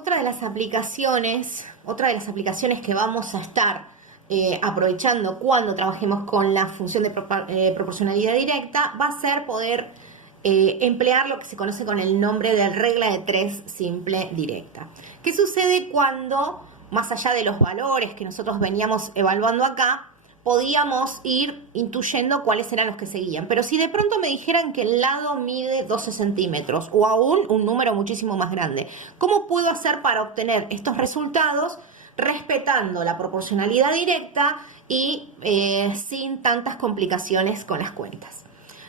Otra de las aplicaciones que vamos a estar aprovechando cuando trabajemos con la función de proporcionalidad directa va a ser poder emplear lo que se conoce con el nombre de regla de 3 simple directa. ¿Qué sucede cuando, más allá de los valores que nosotros veníamos evaluando acá, podíamos ir intuyendo cuáles eran los que seguían? Pero si de pronto me dijeran que el lado mide 12 centímetros o aún un número muchísimo más grande, ¿cómo puedo hacer para obtener estos resultados respetando la proporcionalidad directa y sin tantas complicaciones con las cuentas?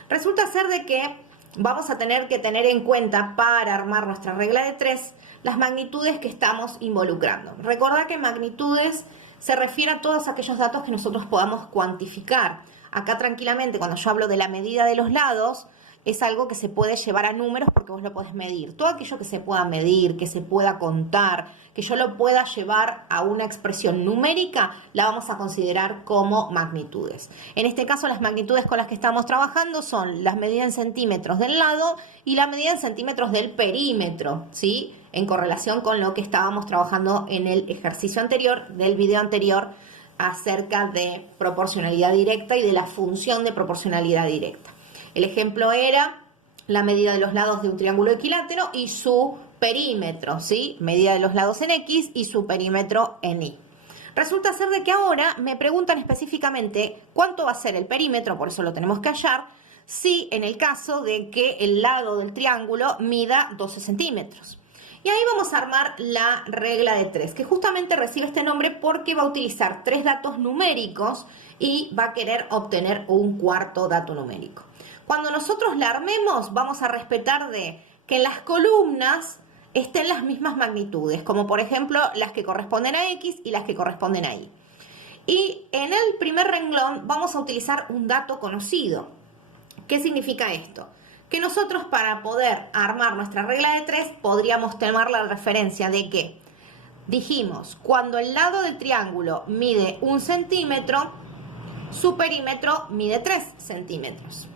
Resulta ser de que vamos a tener que tener en cuenta para armar nuestra regla de 3 las magnitudes que estamos involucrando. Recordá que magnitudes se refiere a todos aquellos datos que nosotros podamos cuantificar. Acá tranquilamente, cuando yo hablo de la medida de los lados, es algo que se puede llevar a números porque vos lo podés medir. Todo aquello que se pueda medir, que se pueda contar, que yo lo pueda llevar a una expresión numérica, la vamos a considerar como magnitudes. En este caso, las magnitudes con las que estamos trabajando son las medidas en centímetros del lado y la medida en centímetros del perímetro, ¿sí? En correlación con lo que estábamos trabajando en el ejercicio anterior, del video anterior, acerca de proporcionalidad directa y de la función de proporcionalidad directa. El ejemplo era la medida de los lados de un triángulo equilátero y su perímetro, ¿sí? Medida de los lados en X y su perímetro en Y. Resulta ser de que ahora me preguntan específicamente cuánto va a ser el perímetro, por eso lo tenemos que hallar, si en el caso de que el lado del triángulo mida 12 centímetros. Y ahí vamos a armar la regla de 3, que justamente recibe este nombre porque va a utilizar 3 datos numéricos y va a querer obtener un cuarto dato numérico. Cuando nosotros la armemos, vamos a respetar de que en las columnas estén las mismas magnitudes, como por ejemplo las que corresponden a X y las que corresponden a Y. Y en el primer renglón vamos a utilizar un dato conocido. ¿Qué significa esto? Que nosotros para poder armar nuestra regla de 3 podríamos tomar la referencia de que dijimos, cuando el lado del triángulo mide 1 centímetro, su perímetro mide 3 centímetros.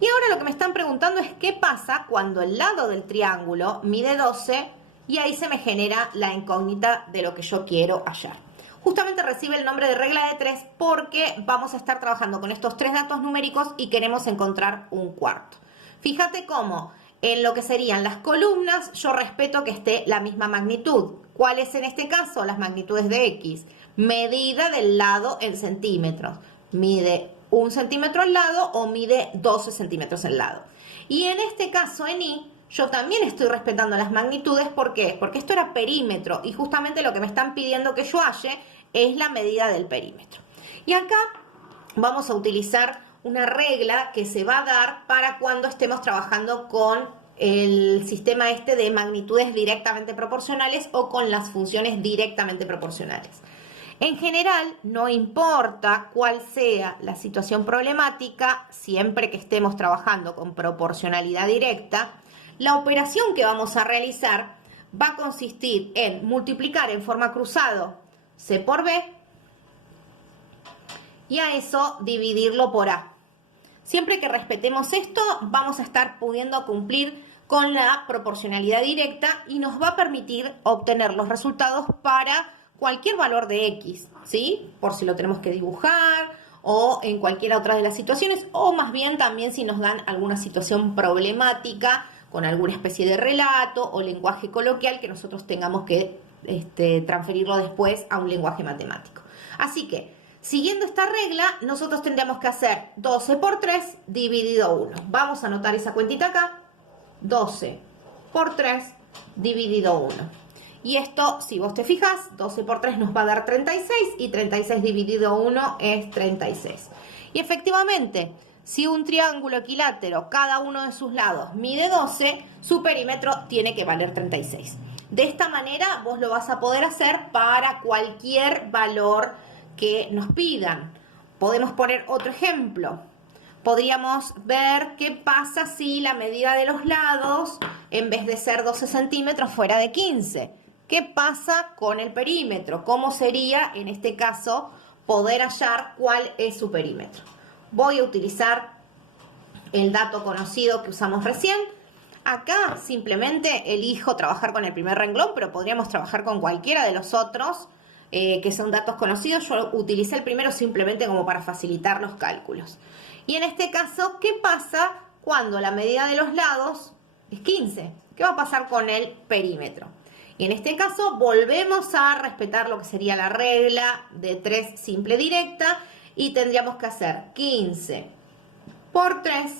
Y ahora lo que me están preguntando es qué pasa cuando el lado del triángulo mide 12 y ahí se me genera la incógnita de lo que yo quiero hallar. Justamente recibe el nombre de regla de 3 porque vamos a estar trabajando con estos 3 datos numéricos y queremos encontrar un cuarto. Fíjate cómo en lo que serían las columnas yo respeto que esté la misma magnitud. ¿Cuál es en este caso? Las magnitudes de X. Medida del lado en centímetros. Mide 1 centímetro al lado o mide 12 centímetros al lado. Y en este caso en Y yo también estoy respetando las magnitudes. ¿Por qué? Porque esto era perímetro y justamente lo que me están pidiendo que yo halle es la medida del perímetro. Y acá vamos a utilizar una regla que se va a dar para cuando estemos trabajando con el sistema este de magnitudes directamente proporcionales o con las funciones directamente proporcionales. En general, no importa cuál sea la situación problemática, siempre que estemos trabajando con proporcionalidad directa, la operación que vamos a realizar va a consistir en multiplicar en forma cruzado C por B y a eso dividirlo por A. Siempre que respetemos esto, vamos a estar pudiendo cumplir con la proporcionalidad directa y nos va a permitir obtener los resultados para cualquier valor de X, ¿sí? Por si lo tenemos que dibujar o en cualquiera otra de las situaciones, o más bien también si nos dan alguna situación problemática con alguna especie de relato o lenguaje coloquial que nosotros tengamos que transferirlo después a un lenguaje matemático. Así que, siguiendo esta regla, nosotros tendríamos que hacer 12 por 3 dividido 1. Vamos a anotar esa cuentita acá. 12 por 3 dividido 1. Y esto, si vos te fijas, 12 por 3 nos va a dar 36 y 36 dividido 1 es 36. Y efectivamente, si un triángulo equilátero, cada uno de sus lados mide 12, su perímetro tiene que valer 36. De esta manera vos lo vas a poder hacer para cualquier valor que nos pidan. Podemos poner otro ejemplo. Podríamos ver qué pasa si la medida de los lados, en vez de ser 12 centímetros, fuera de 15. ¿Qué pasa con el perímetro? ¿Cómo sería, en este caso, poder hallar cuál es su perímetro? Voy a utilizar el dato conocido que usamos recién. Acá simplemente elijo trabajar con el primer renglón, pero podríamos trabajar con cualquiera de los otros que son datos conocidos. Yo utilicé el primero simplemente como para facilitar los cálculos. Y en este caso, ¿qué pasa cuando la medida de los lados es 15? ¿Qué va a pasar con el perímetro? Y en este caso volvemos a respetar lo que sería la regla de 3 simple directa y tendríamos que hacer 15 por 3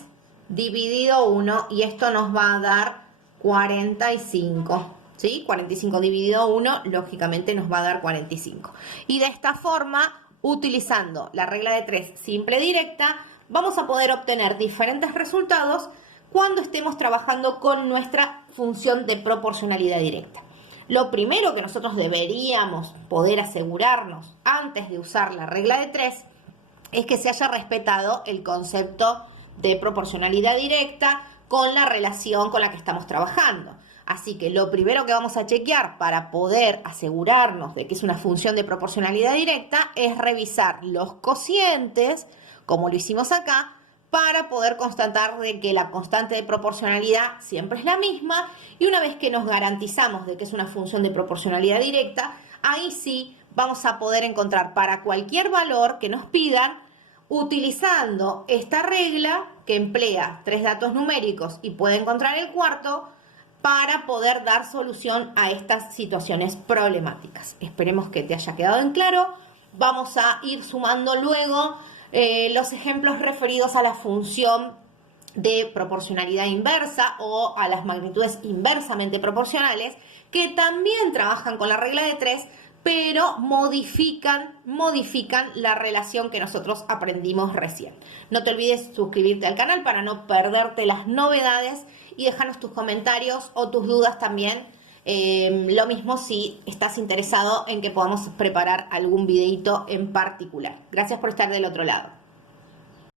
dividido 1 y esto nos va a dar 45. ¿Sí? 45 dividido 1 lógicamente nos va a dar 45. Y de esta forma, utilizando la regla de 3 simple directa, vamos a poder obtener diferentes resultados cuando estemos trabajando con nuestra función de proporcionalidad directa. Lo primero que nosotros deberíamos poder asegurarnos antes de usar la regla de 3 es que se haya respetado el concepto de proporcionalidad directa con la relación con la que estamos trabajando. Así que lo primero que vamos a chequear para poder asegurarnos de que es una función de proporcionalidad directa es revisar los cocientes, como lo hicimos acá, para poder constatar de que la constante de proporcionalidad siempre es la misma, y una vez que nos garantizamos de que es una función de proporcionalidad directa, ahí sí vamos a poder encontrar para cualquier valor que nos pidan, utilizando esta regla que emplea 3 datos numéricos y puede encontrar el cuarto, para poder dar solución a estas situaciones problemáticas. Esperemos que te haya quedado en claro. Vamos a ir sumando luego los ejemplos referidos a la función de proporcionalidad inversa o a las magnitudes inversamente proporcionales, que también trabajan con la regla de 3, pero modifican la relación que nosotros aprendimos recién. No te olvides suscribirte al canal para no perderte las novedades y dejarnos tus comentarios o tus dudas también. Lo mismo si estás interesado en que podamos preparar algún videito en particular. Gracias por estar del otro lado.